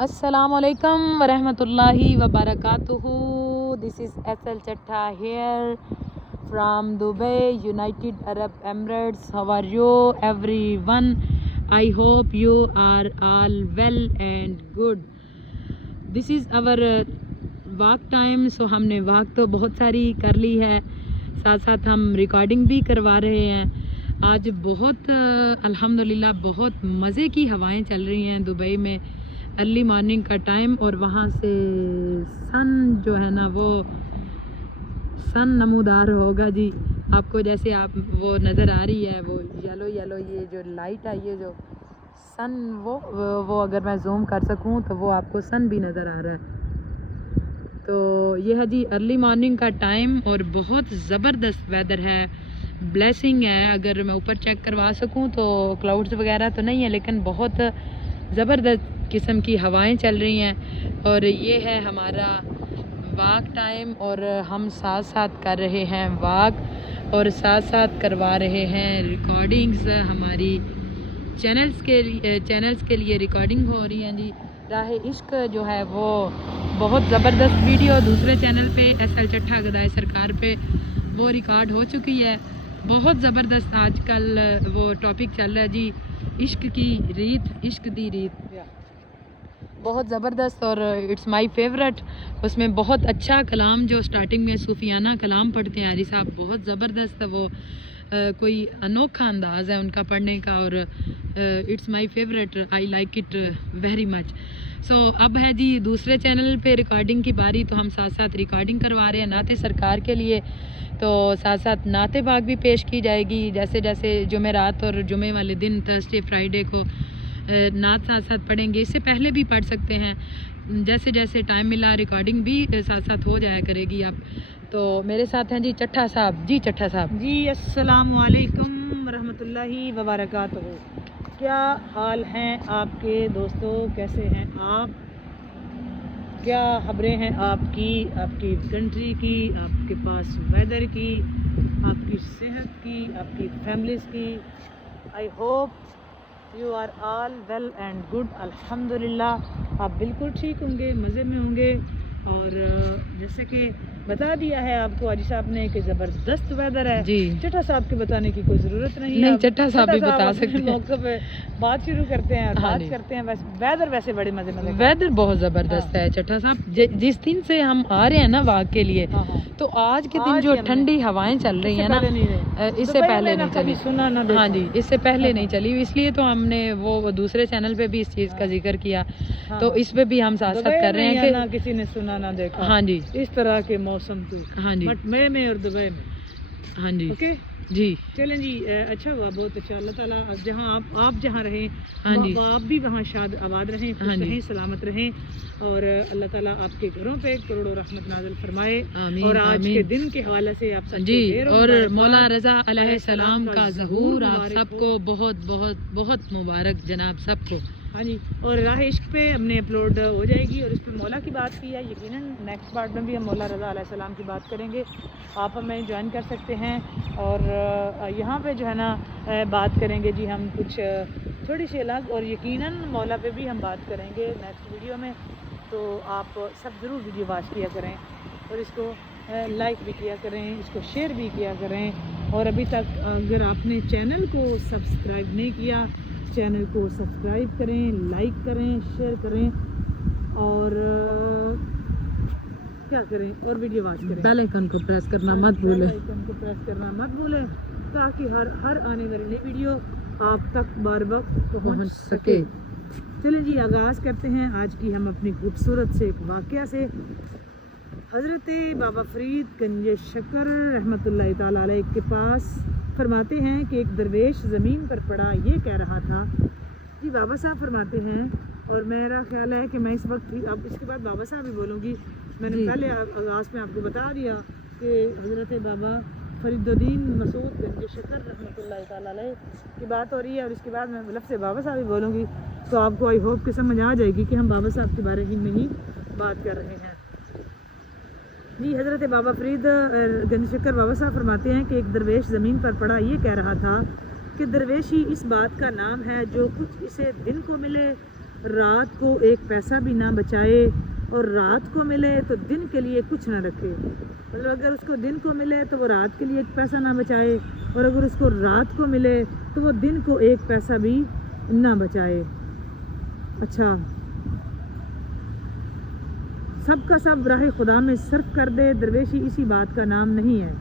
Assalamu alaikum wa rahmatullahi wa barakatuhu. This is SL Chatta here from Dubai, United Arab Emirates. How are you everyone? I hope you are all well and good. This is our walk time. So हमने walk तो बहुत सारी कर ली है, साथ साथ हम recording भी करवा रहे हैं। आज बहुत अल्हम्दुलिल्लाह बहुत मज़े की हवाएं चल रही हैं दुबई में, अर्ली मॉर्निंग का टाइम, और वहाँ से सन जो है ना वो सन नमूदार होगा जी आपको, जैसे आप वो नज़र आ रही है वो येलो येलो ये जो लाइट है, ये जो सन वो अगर मैं जूम कर सकूँ तो वो आपको सन भी नज़र आ रहा है। तो ये है जी अर्ली मॉर्निंग का टाइम और बहुत ज़बरदस्त वेदर है, ब्लेसिंग है। अगर मैं ऊपर चेक करवा सकूँ तो क्लाउड्स वगैरह तो नहीं है, लेकिन बहुत ज़बरदस्त किस्म की हवाएं चल रही हैं। और ये है हमारा वॉक टाइम, और हम साथ साथ कर रहे हैं वॉक और साथ साथ करवा रहे हैं रिकॉर्डिंग्स। हमारी चैनल्स के लिए रिकॉर्डिंग हो रही हैं जी। राह इश्क जो है वो बहुत ज़बरदस्त वीडियो दूसरे चैनल पे SL चट्ठा गदाए सरकार पे वो रिकॉर्ड हो चुकी है। बहुत ज़बरदस्त आजकल वो टॉपिक चल रहा है जी, इश्क की रीत, इश्क दी रीत, बहुत ज़बरदस्त और इट्स माय फेवरेट। उसमें बहुत अच्छा कलाम जो स्टार्टिंग में सूफियाना कलाम पढ़ते हैं हाजी साहब, बहुत ज़बरदस्त है वो, कोई अनोखा अंदाज़ है उनका पढ़ने का, और it's my favourite, I like it very much. So अब है जी दूसरे चैनल पे रिकॉर्डिंग की बारी, तो हम साथ साथ रिकॉर्डिंग करवा रहे हैं नाते सरकार के लिए। तो साथ साथ नाते पाक भी पेश की जाएगी, जैसे जैसे जुमेरात और जुमे वाले दिन थर्सडे फ्राइडे को नात साथ साथ पढ़ेंगे। इससे पहले भी पढ़ सकते हैं, जैसे जैसे टाइम मिला रिकॉर्डिंग भी साथ साथ हो जाया करेगी। अब तो मेरे साथ हैं जी चट्ठा साहब। जी चट्ठा साहब जी, अस्सलाम वालेकुम रहमतुल्लाहि व बरकातहू। क्या हाल हैं आपके दोस्तों, कैसे हैं आप? क्या खबरें हैं आपकी कंट्री की, आपके पास वेदर की, आपकी सेहत की, आपकी फैमिलीज़ की? I hope you are all well and good. अल्हम्दुलिल्लाह आप बिल्कुल ठीक होंगे, मज़े में होंगे। और जैसे कि बता दिया है आपको हाजी साहब ने कि ज़बरदस्त वेदर है जी। चट्ठा साहब के बताने की कोई ज़रूरत नहीं है, चट्ठा साहब भी बता सकते हैं। मौके पे बात शुरू करते हैं, बात करते हैं। वेदर वैसे बड़े मज़े में, वेदर बहुत ज़बरदस्त है चट्ठा साहब। जिस दिन से हम आ रहे हैं ना वॉक के लिए, तो आज के दिन जो ठंडी हवाएं चल रही हैं ना, इससे पहले नहीं चली, सुना ना। हाँ जी, इससे पहले नहीं चली, इसलिए तो हमने वो दूसरे चैनल पे भी इस चीज़ का जिक्र किया। तो इस पे भी हम साथ साथ कर रहे हैं कि ना किसी ने सुना ना देखा। हाँ जी, इस तरह के मौसम को, हाँ जी, बट मई में और दुबई में। हाँ जी, ओके जी, चलें जी। अच्छा हुआ, बहुत अच्छा। अल्लाह ताला जहाँ आप जहाँ रहें, हाँ जी, आप भी वहाँ शाद आबाद रहें, खुश रहें, सलामत रहें, और अल्लाह ताला आपके घरों पे करोड़ों रहमत नाज़िल फरमाए। और आज के दिन के हवाले से आप जी, और मौला रज़ा अलैहिस्सलाम का ज़हूर आप सबको बहुत बहुत बहुत मुबारक जनाब सबको। हाँ जी, और राह इश्क पे हमने अपलोड हो जाएगी, और इस पर मौला की बात की है। यकीनन नेक्स्ट पार्ट में भी हम मौला रज़ा अलैहिस्सलाम की बात करेंगे। आप हमें ज्वाइन कर सकते हैं, और यहाँ पे जो है ना बात करेंगे जी हम कुछ थोड़ी सी अलग, और यकीनन मौला पे भी हम बात करेंगे नेक्स्ट वीडियो में। तो आप सब ज़रूर वीडियो वॉच किया करें, और इसको लाइक भी किया करें, इसको शेयर भी किया करें। और अभी तक अगर आपने चैनल को सब्सक्राइब नहीं किया, चैनल को सब्सक्राइब करें, लाइक करें, शेयर करें, और क्या करें, और वीडियो वॉच करें। बेल आइकन को प्रेस करना मत भूलें, बेल आइकन को प्रेस करना मत भूलें, ताकि हर आने वाली नई वीडियो आप तक बार वक्त पहुँच सके। चलिए जी, आगाज़ करते हैं आज की हम अपनी खूबसूरत से एक वाक़या से। हज़रत बाबा फ़रीद गंज शकर रहमतुल्लाहि ताला अलैह के पास फरमाते हैं कि एक दरवेश ज़मीन पर पड़ा ये कह रहा था। जी बाबा साहब फरमाते हैं, और मेरा ख्याल है कि मैं इस वक्त ही, अब इसके बाद बाबा साहब भी बोलूँगी। मैंने पहले आगाज़ में आपको बता दिया कि हज़रत बाबा फ़रीदुद्दीन मसूद गंज शकर रहमतुल्लाहि ताला अलैह की बात हो रही है, और इसके बाद मैं लफ्ज़ बाबा साहब भी बोलूँगी। तो आपको आई होप कि समझ आ जाएगी कि हम बाबा साहब के बारे में ही बात कर रहे हैं। जी, हज़रत बाबा फ़रीद गंज शकर बाबा साहब फरमाते हैं कि एक दरवेश ज़मीन पर पड़ा ये कह रहा था कि दरवेशी इस बात का नाम है जो कुछ इसे दिन को मिले रात को एक पैसा भी ना बचाए और रात को मिले तो दिन के लिए कुछ ना रखे। मतलब अगर उसको दिन को मिले तो वो रात के लिए एक पैसा ना बचाए, और अगर उसको रात को मिले तो वो दिन को एक पैसा भी ना बचाए। अच्छा, सबका सब राह खुदा में सर्फ कर दे। दरवेशी इसी बात का नाम नहीं है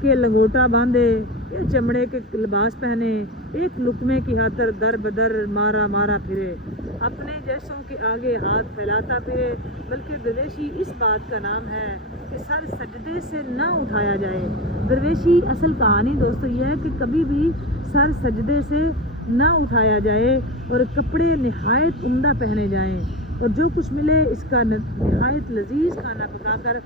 कि लंगोटा बांधे या चमड़े के लिबास पहने, एक लुकमे की खातिर दर बदर मारा मारा फिरे, अपने जैसों के आगे हाथ फैलाता फिरे। बल्कि दरवेशी इस बात का नाम है कि सर सजदे से ना उठाया जाए। दरवेशी असल कहानी दोस्तों यह है कि कभी भी सर सजदे से ना उठाया जाए और कपड़े निहायत उम्दा पहने जाएं, और जो कुछ मिले इसका निहायत लजीज खाना पकाकर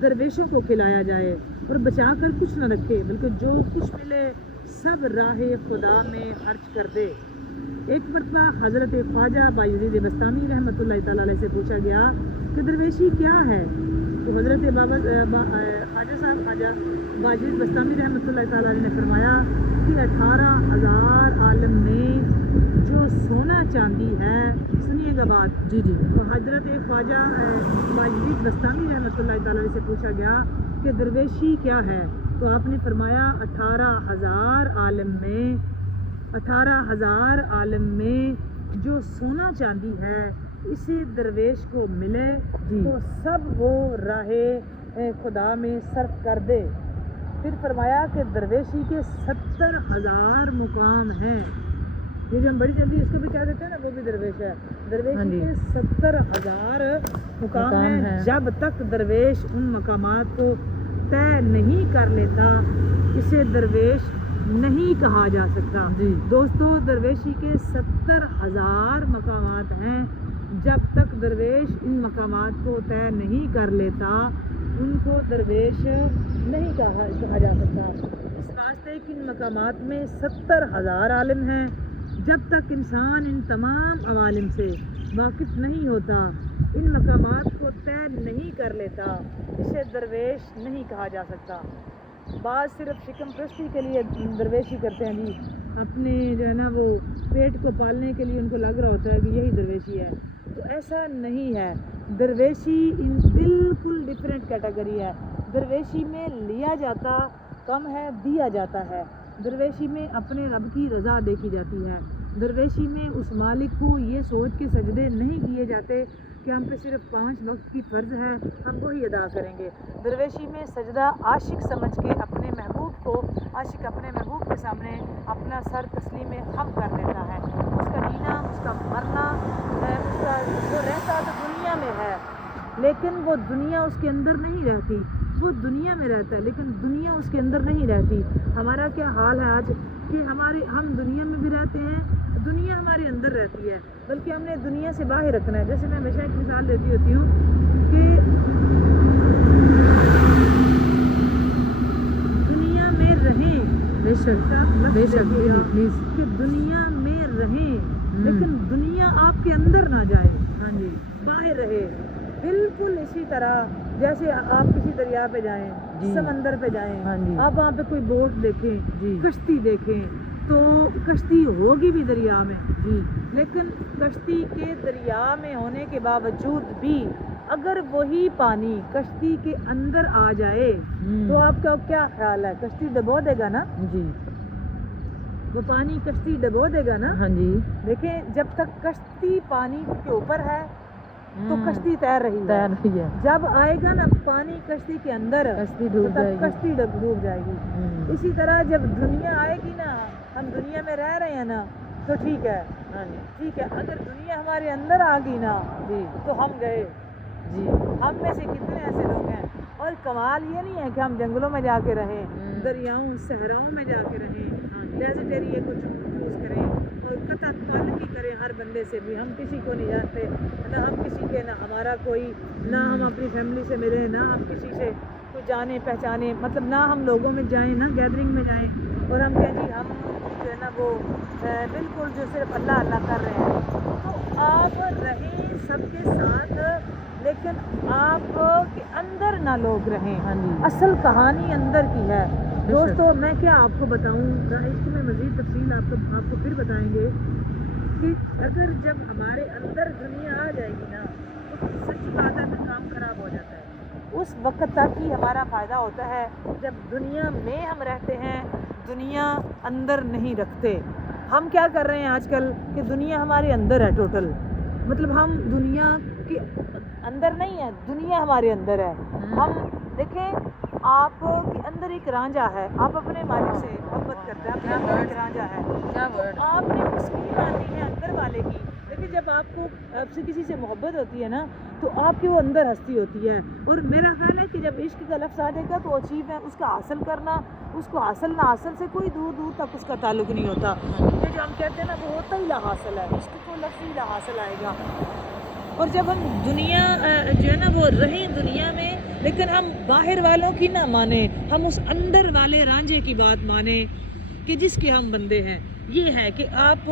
दरवेशों को खिलाया जाए और बचा कर कुछ न रखे, बल्कि जो कुछ मिले सब राह खुदा में खर्च कर दे। एक मरतबा हज़रत ख्वाजा बायज़ीद बस्तामी रहमतुल्लाह तआला अलैह से पूछा गया कि दरवेशी क्या है, तो हज़रत ख्वाजा साहब ख्वाजा बायज़ीद बस्तामी रहमतुल्लाह तआला अलैह ने फरमाया कि 18,000 आलम में जो सोना चांदी है, सुनिएगा बात जी, तो हज़रत ख्वाजा बायज़ीद बस्तामी रहमतुल्लाह तआला अलैह से पूछा गया कि दरवेशी क्या है, तो आपने फरमाया 18,000 आलम में, 18,000 आलम में जो सोना चांदी है इसे दरवेश को मिले तो सब वो राहे खुदा में सर्फ कर दे। फिर फरमाया कि दरवेशी के 70,000 मुकाम हैं। ये जो हम बड़ी जल्दी इसको भी कह देते हैं ना, वो भी दरवेश है। दरवेशी के 70,000 मुकाम हैं। जब तक दरवेश उन मकामात को तय नहीं कर लेता इसे दरवेश नहीं कहा जा सकता। दोस्तों, दरवेशी के 70,000 मकामात हैं। जब तक दरवेश इन मकामात को तय नहीं कर लेता उनको दरवेश नहीं कहा जा सकता। इस वास्ते कि इन मकामात में 70,000 आलिम हैं। जब तक इंसान इन तमाम अवालिम से वाकिफ़ नहीं होता, इन मकामात को तय नहीं कर लेता, इसे दरवेश नहीं कहा जा सकता। बात सिर्फ शिकम प्रस्ती के लिए दरवेशी करते हैं जी, अपने जो है ना वो पेट को पालने के लिए उनको लग रहा होता है कि यही दरवेशी है, तो ऐसा नहीं है। दरवेशी इन बिल्कुल डिफरेंट कैटेगरी है। दरवेशी में लिया जाता कम है, दिया जाता है। दरवेशी में अपने रब की रज़ा देखी जाती है। दरवेशी में उस मालिक को ये सोच के सजदे नहीं किए जाते कि हम पे सिर्फ 5 वक्त की फ़र्ज़ है, हम वही अदा करेंगे। दरवेशी में सजदा आशिक समझ के अपने महबूब को, आशिक अपने महबूब के सामने अपना सर तस्लीम खम कर देता है। उसका जीना, उसका मरना, उसका जो रहता तो दुनिया में है, लेकिन वो दुनिया उसके अंदर नहीं रहती। वो दुनिया में रहता है लेकिन दुनिया उसके अंदर नहीं रहती। हमारा क्या हाल है आज कि हम दुनिया में भी रहते हैं, दुनिया हमारे अंदर रहती है, बल्कि हमने दुनिया से बाहर रखना है। जैसे मैं हमेशा एक मिसाल देती होती हूँ कि दुनिया में रहें, बेशक प्लीज, कि दुनिया में रहें लेकिन दुनिया आपके अंदर ना जाए, हाँ जी, बाहर रहे। बिल्कुल इसी तरह जैसे आप किसी दरिया पे जाएं, समंदर पे जाएं, आप वहाँ पे कोई बोट देखें, कश्ती देखें, तो कश्ती होगी भी दरिया में जी, लेकिन कश्ती के दरिया में होने के बावजूद भी अगर वही पानी कश्ती के अंदर आ जाए तो आपका क्या ख्याल है, कश्ती डुबो देगा ना जी? वो पानी कश्ती डुबो देगा ना? हाँ जी। देखें, जब तक कश्ती पानी के ऊपर है तो कश्ती तैर रही है। जब आएगा ना पानी कश्ती के अंदर, कश्ती डूब जाएगी। इसी तरह जब दुनिया आएगी ना, हम दुनिया में रह रहे हैं ना, तो ठीक है, ठीक है। अगर दुनिया हमारे अंदर आ गई ना जी, तो हम गए जी। हम में से कितने ऐसे लोग हैं? और कमाल ये नहीं है कि हम जंगलों में जाके रहें, दरियाओं सहराओं में जाके रहें, डेजर्ट एरिया को चूज़ करें और कतई ताल्लुक ही करें हर बंदे से भी। हम किसी को नहीं जानते ना, हम किसी के, ना हमारा कोई, ना हम अपनी फैमिली से मिले, ना हम किसी से कुछ जाने पहचाने, मतलब ना हम लोगों में जाएं, ना गैदरिंग में जाएं, और हम कहें जी हम जो है ना वो बिल्कुल जो सिर्फ अल्लाह अल्लाह कर रहे हैं। तो आप रहें सबके साथ, लेकिन आप के अंदर ना लोग रहें। असल कहानी अंदर की है दोस्तों। मैं क्या आपको बताऊं, इसको मैं मज़ीद तफसील आपको फिर बताएंगे कि अगर जब हमारे वक्त तक ही हमारा फ़ायदा होता है जब दुनिया में हम रहते हैं, दुनिया अंदर नहीं रखते। हम क्या कर रहे हैं आजकल कि दुनिया हमारे अंदर है टोटल, मतलब हम दुनिया के अंदर नहीं है, दुनिया हमारे अंदर है। हम देखें, आप के अंदर एक रांझा है, आप अपने मालिक से मोहब्बत करते हैं, आपके अंदर एक रांझा है, तो आपने उसकी मानी है अंदर वाले की। लेकिन जब आपसे किसी से मोहब्बत होती है ना, तो आपकी वो अंदर हस्ती होती है। और मेरा ख्याल है कि जब इश्क का लफ्ज़ आ जाएगा तो अचीव है, उसका हासिल करना, उसको हासिल ना हासिल से कोई दूर दूर तक उसका ताल्लुक़ नहीं होता। ये जो हम कहते हैं ना, वो होता ही ला हासिल है, इश्क को लफ्ज़ ही ला हासिल आएगा। और जब हम दुनिया जो है ना वो रहें दुनिया में, लेकिन हम बाहर वालों की ना माने, हम उस अंदर वाले रांझे की बात माने कि जिसके हम बंदे हैं। ये है कि आप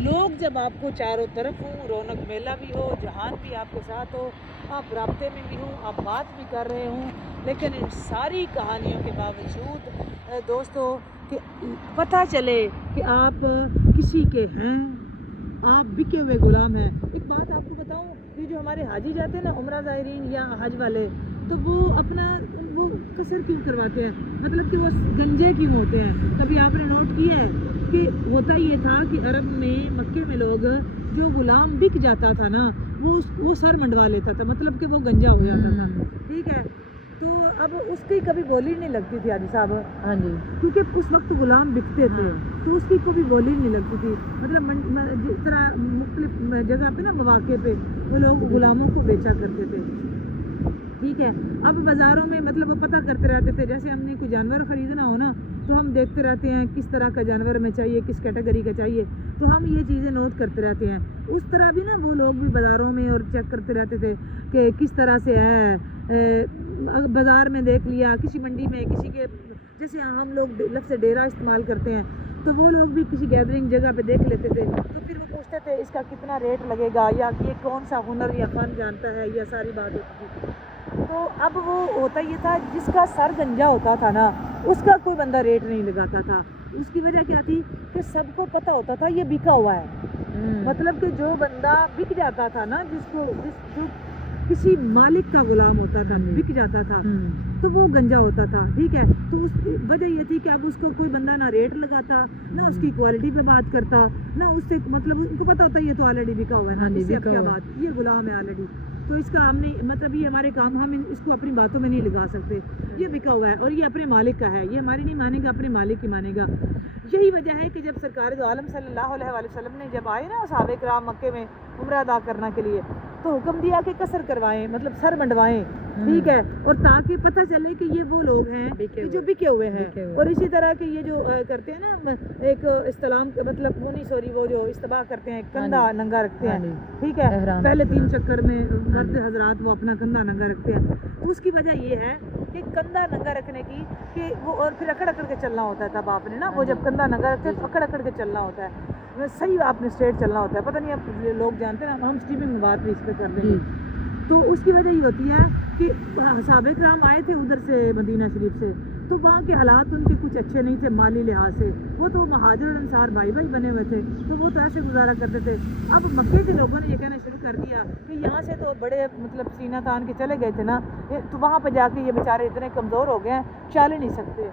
लोग जब आपको चारों तरफ हो, रौनक मेला भी हो, जहान भी आपके साथ हो, आप राब्ते में भी हो, आप बात भी कर रहे हों, लेकिन इन सारी कहानियों के बावजूद दोस्तों कि पता चले कि आप किसी के हैं, आप बिके हुए गुलाम हैं। एक बात आपको बताऊं, ये जो हमारे हाजी जाते हैं ना, उम्रा ज़ायरीन या हज वाले, तो वो अपना वो कसर क्यों करवाते हैं, मतलब कि वो गंजे क्यों होते हैं। कभी आपने नोट किया है कि होता ये था कि अरब में, मक्के में लोग जो गुलाम बिक जाता था ना, वो सर मंडवा लेता था, मतलब कि वो गंजा हो जाता था, ठीक है। तो अब उसकी कभी बोली नहीं लगती थी हाजी साहब, हाँ जी, क्योंकि उस वक्त गुलाम बिकते थे, तो उसकी कभी बोली नहीं लगती थी। मतलब जिस तरह मुख्तलिफ जगह पे ना, मौके पे वो लोग गुलामों को बेचा करते थे, ठीक है। अब बाज़ारों में मतलब वो पता करते रहते थे, जैसे हमने कोई जानवर ख़रीदना हो ना, तो हम देखते रहते हैं किस तरह का जानवर हमें चाहिए, किस कैटेगरी का चाहिए, तो हम ये चीज़ें नोट करते रहते हैं। उस तरह भी ना वो लोग भी बाज़ारों में और चेक करते रहते थे कि किस तरह से है। बाज़ार में देख लिया, किसी मंडी में, किसी के जैसे हम लोग लफ्ज़ डेरा इस्तेमाल करते हैं, तो वो लोग भी किसी गैदरिंग जगह पे देख लेते थे, तो फिर वो पूछते थे इसका कितना रेट लगेगा, या ये कौन सा हुनर या फ़न जानता है, या सारी बात होती थी। तो अब वो होता ये था, जिसका सर गंजा होता था ना, उसका कोई बंदा रेट नहीं लगाता था। उसकी वजह क्या थी कि सबको पता होता था ये बिका हुआ है, मतलब कि जो बंदा बिक जाता था ना, जो किसी मालिक का गुलाम होता था, बिक जाता था, तो वो गंजा होता था, ठीक है। तो उस वजह ये थी कि अब उसको कोई बंदा ना रेट लगाता, ना उसकी क्वालिटी पे बात करता, ना उससे, मतलब उनको पता होता ये तो ऑलरेडी बिका हुआ है ना, इससे अब क्या बात, ये गुलाम है ऑलरेडी, तो इसका हमने, मतलब ये हमारे काम, हम इसको अपनी बातों में नहीं लगा सकते, ये बिका हुआ है और ये अपने मालिक का है, ये हमारी नहीं मानेगा, अपने मालिक की मानेगा। यही वजह है कि जब सरकार दो आलम सल्लल्लाहु अलैहि वसल्लम ने जब आए ना सहाबे किराम मक्के में उम्रा अदा करने के लिए, तो हुक्म दिया कि कसर करवाएं, मतलब सर मंडवाएं, ठीक है, और ताकि पता चले कि ये वो लोग हैं कि जो बिके हुए हैं। और इसी तरह के ये जो करते हैं ना, एक इस्लाम, मतलब वो नहीं, सॉरी, वो जो इस्तबा करते हैं, कंधा नंगा रखते हैं, ठीक है, पहले 3 चक्कर में मर्द हजरात वो अपना कंधा नंगा रखते हैं। तो उसकी वजह ये है कि कंधा नंगा रखने की कि वो, और फिर अकड़ अकड़ के चलना होता है, तब आपने ना वो जब कंधा नंगा रखते हैं तो अकड़ अकड़ के चलना होता है, सही आपने स्ट्रेट चलना होता है। पता नहीं अब लोग जानते हैं ना, हम स्ट्रीमिंग में बात भी इस पर कर देंगे। तो उसकी वजह ये होती है कि सहाबे किराम आए थे उधर से मदीना शरीफ से, तो वहाँ के हालात उनके कुछ अच्छे नहीं थे माली लिहाज से, वो तो महाजिर और अंसार भाई भाई बने हुए थे, तो वो तो ऐसे गुजारा करते थे। अब मक्के के लोगों ने ये कहना शुरू कर दिया कि यहाँ से तो बड़े, मतलब सीना तान के चले गए थे ना, तो वहाँ पर जाके ये बेचारे इतने कमज़ोर हो गए हैं, चल ही नहीं सकते,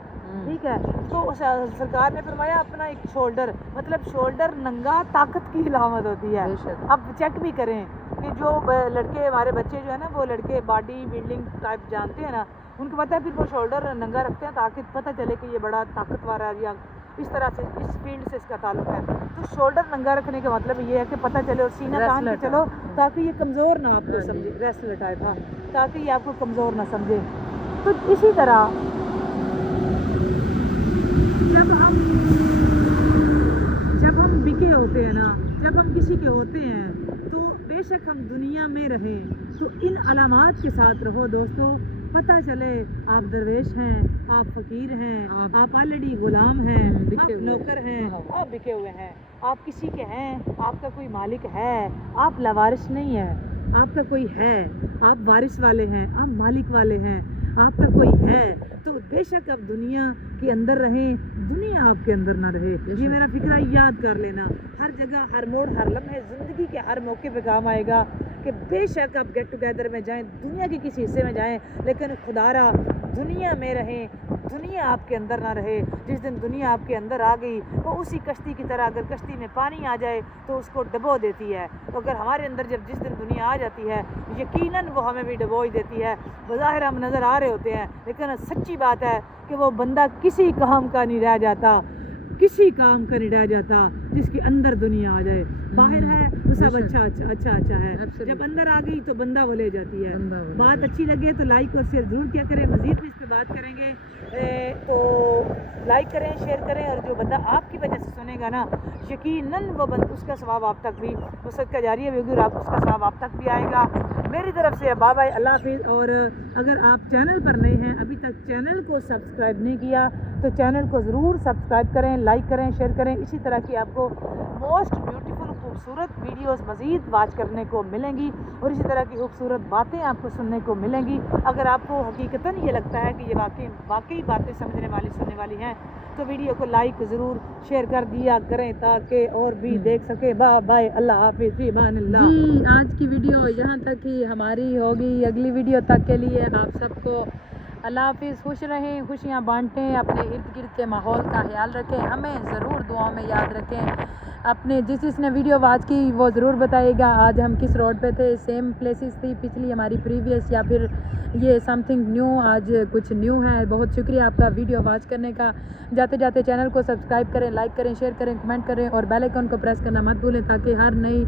ठीक है। तो सरकार ने फरमाया अपना एक शोल्डर, मतलब शोल्डर नंगा ताकत की अलामत होती है। अब चेक भी करें कि जो लड़के, हमारे बच्चे जो है ना, वो लड़के बॉडी बिल्डिंग टाइप जानते हैं ना, उनको पता है, फिर वो शोल्डर नंगा रखते हैं ताकि पता चले कि ये बड़ा ताकतवर है, या इस तरह से, इस फील्ड से इसका ताल्लुक है। तो शोल्डर नंगा रखने का मतलब ये है कि पता चले, और सीना तान के चलो ताकि ये कमज़ोर ना आपको समझे, रेसलर टाइप, हाँ, ताकि ये आपको कमज़ोर ना समझे। तो इसी तरह जब हम बिके होते हैं ना, जब हम किसी के होते हैं, तो बेशक हम दुनिया में रहें, तो इन अलामात के साथ रहो दोस्तों। पता चले आप दरवेश हैं, आप फ़कीर हैं, आप ऑलरेडी गुलाम हैं, आप नौकर हैं, आप बिके हुए हैं, आप किसी के हैं, आपका कोई मालिक है, आप लावारिस नहीं है, आपका कोई है, आप वारिस वाले हैं, आप मालिक वाले हैं, आपका कोई है। तो बेशक अब दुनिया के अंदर रहें, दुनिया आपके अंदर ना रहे। ये मेरा फिक्रा याद कर लेना, हर जगह, हर मोड़, हर लम्हे ज़िंदगी के हर मौके पे काम आएगा کہ بے شک آپ گیٹ ٹوگیدر میں جائیں، دنیا کے کسی حصے میں جائیں، لیکن خدارا دنیا میں رہیں، دنیا آپ کے اندر نہ رہے۔ جس دن دنیا آپ کے اندر آ گئی وہ اسی کشتی کی طرح، اگر کشتی میں پانی آ جائے تو اس کو ڈبو دیتی ہے، تو اگر ہمارے اندر جس دن دنیا آ جاتی ہے یقیناً وہ ہمیں بھی ڈبو ہی دیتی ہے۔ بظاہر ہم نظر آ رہے ہوتے ہیں لیکن سچی بات ہے کہ وہ بندہ کسی کام کا نہیں رہ جاتا، کسی کام کا نہیں رہ جاتا جس کے اندر دنیا آ جائے۔ باہر ہے وہ سب اچھا ہے، جب اندر آ گئی تو بندہ وہ لے جاتی ہے۔ بات اچھی لگے تو لائک اور شیئر ضرور کیا کریں، مزید بھی اس پہ بات کریں گے، تو لائک کریں، شیئر کریں، اور جو بندہ آپ کی وجہ سے سنے گا نا یقیناً وہ بندہ اس کا ثواب آپ تک بھی، وہ صدقہ جاریہ بھی ہوگی اور آپ اس کا ثواب آپ تک بھی آئے گا۔ میری طرف سے بائے بائے، اللہ حافظ۔ اور اگر آپ چینل پر نئے ہیں، ابھی تک چینل کو سبسکرائب نہیں کیا تو چینل کو ضرور سبسکرائب کریں، لائک کریں، شیئر کریں، اسی طرح کی آپ کو موسٹ بیوٹیفل خوبصورت ویڈیوز مزید واچ کرنے کو ملیں گی، اور اسی طرح کی خوبصورت باتیں آپ کو سننے کو ملیں گی۔ اگر آپ کو حقیقتاً یہ لگتا ہے کہ یہ واقعی باتیں سمجھنے والی سننے والی ہیں تو ویڈیو کو لائک ضرور شیئر کر دیا کریں تاکہ اور بھی دیکھ سکے۔ بائے بائے، اللہ حافظ، فی امان اللہ۔ جی آج کی ویڈیو یہاں تک ہی ہماری ہوگی، اگلی ویڈیو تک کے لیے آپ سب کو اللہ حافظ، خوش رہیں، خوشیاں بانٹیں، اپنے ارد گرد کے ماحول کا خیال رکھیں، ہمیں ضرور دعاؤں میں یاد رکھیں۔ اپنے جس نے ویڈیو واچ کی وہ ضرور بتائے گا آج ہم کس روڈ پہ تھے، سیم پلیسز تھی پچھلی ہماری پریویس یا پھر یہ سم تھنگ نیو، آج کچھ نیو ہے۔ بہت شکریہ آپ کا ویڈیو واچ کرنے کا۔ جاتے جاتے چینل کو سبسکرائب کریں، لائک کریں، شیئر کریں، کمنٹ کریں اور بیل آئیکن کو پریس کرنا مت بھولیں تاکہ ہر نئی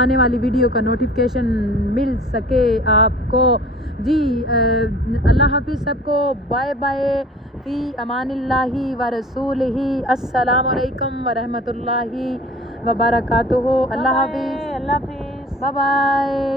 آنے والی ویڈیو کا نوٹیفیکیشن مل سکے آپ کو۔ جی اللہ حافظ سب کو، بائے بائے، فی امان اللہ و رسولہ، السلام علیکم ورحمۃ اللہ وبرکاتہ۔ اللہ حافظ، اللہ حافظ، بائے بائے۔